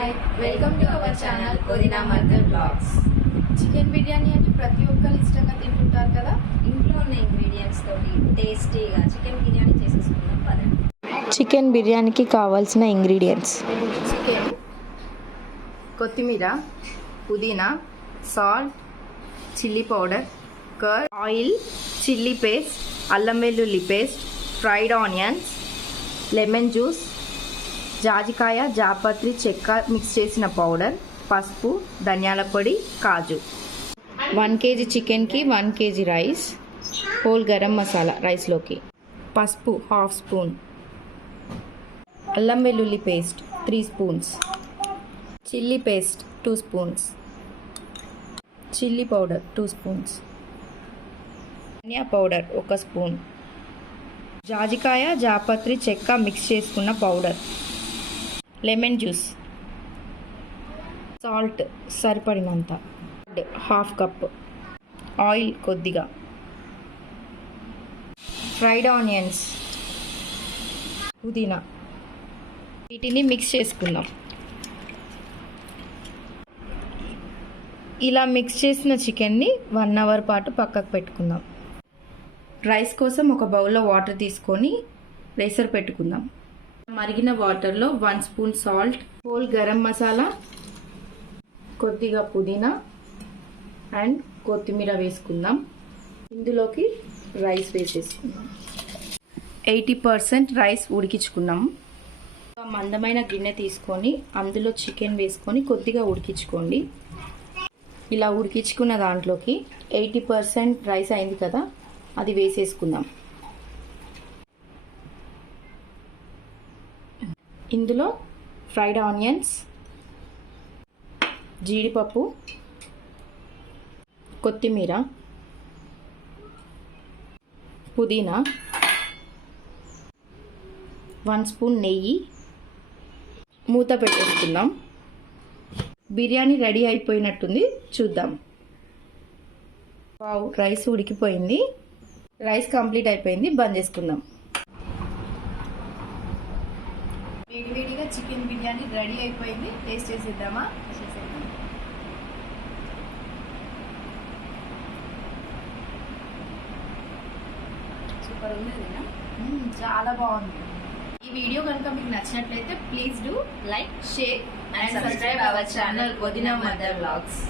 Hi welcome to our channel వదినా mother blogs. Chicken biryani అంటే ప్రతి ఒక్కరు ఇష్టంగా తింటుంటారు కదా. ఇంట్లో ఉన్న ఇంగ్రీడియంట్స్ తోటి టేస్టీగా చికెన్ బిర్యానీ చేసేసుకుందాం పదండి. చికెన్ బిర్యానీకి కావాల్సిన ఇంగ్రీడియంట్స్: చికెన్, కొత్తిమీర, పుదీనా, salt, chilli powder, curd, oil, chilli paste, అల్లం వెల్లుల్లి paste, fried onions, lemon juice, జాజికాయ, జాపత్రి, చెక్క మిక్స్ చేసిన పౌడర్, పసుపు, ధనియాల పొడి, కాజు. 1 kg చికెన్కి 1 kg rice, whole garam masala రైస్లోకి, పసుపు 1/2 స్పూన్, అల్లం వెల్లుల్లి paste 3 spoons, chilli paste 2 spoons, chilli powder 2 spoons, ధనియా పౌడర్ 1 స్పూన్, జాజికాయ, జాపత్రి, చెక్క మిక్స్ చేసుకున్న పౌడర్, లెమన్ జ్యూస్, సాల్ట్ సరిపడినంత, 1/2 కప్, ఆయిల్ కొద్దిగా, ఫ్రైడ్ ఆనియన్స్, పుదీనా. వీటిని మిక్స్ చేసుకుందాం. ఇలా మిక్స్ చేసిన చికెన్ని 1 అవర్ పాటు పక్కకు పెట్టుకుందాం. రైస్ కోసం ఒక బౌల్లో వాటర్ తీసుకొని ప్రెషర్ పెట్టుకుందాం. మరిగిన వాటర్లో 1 spoon salt, whole garam masala, కొద్దిగా పుదీనా అండ్ కొత్తిమీర వేసుకుందాం. ఇందులోకి రైస్ వేసేసుకుందాం. 80% రైస్ ఉడికించుకున్నాం. ఒక మందమైన గిన్నె తీసుకొని అందులో చికెన్ వేసుకొని కొద్దిగా ఉడికించుకోండి. ఇలా ఉడికించుకున్న దాంట్లోకి 80% రైస్ అయింది కదా, అది వేసేసుకుందాం. ఇందులో ఫ్రైడ్ ఆనియన్స్, జీడిపప్పు, కొత్తిమీర, పుదీనా, 1 స్పూన్ నెయ్యి, మూత పెట్టేసుకుందాం. బిర్యానీ రెడీ అయిపోయినట్టుంది, చూద్దాం. వావ్, రైస్ ఉడికిపోయింది. రైస్ కంప్లీట్ అయిపోయింది, బంద్ చేసుకుందాం. వేడివేడిగా చికెన్ బిర్యానీ రెడీ అయిపోయింది. టేస్ట్ చేసేద్దామా? చేసేద్దాం. సూపర్ ఉంది, చాలా బాగుంది. ఈ వీడియో కనుక మీకు నచ్చినట్లయితే please do like, share and subscribe our channel వదినా మదర్ బ్లాగ్స్.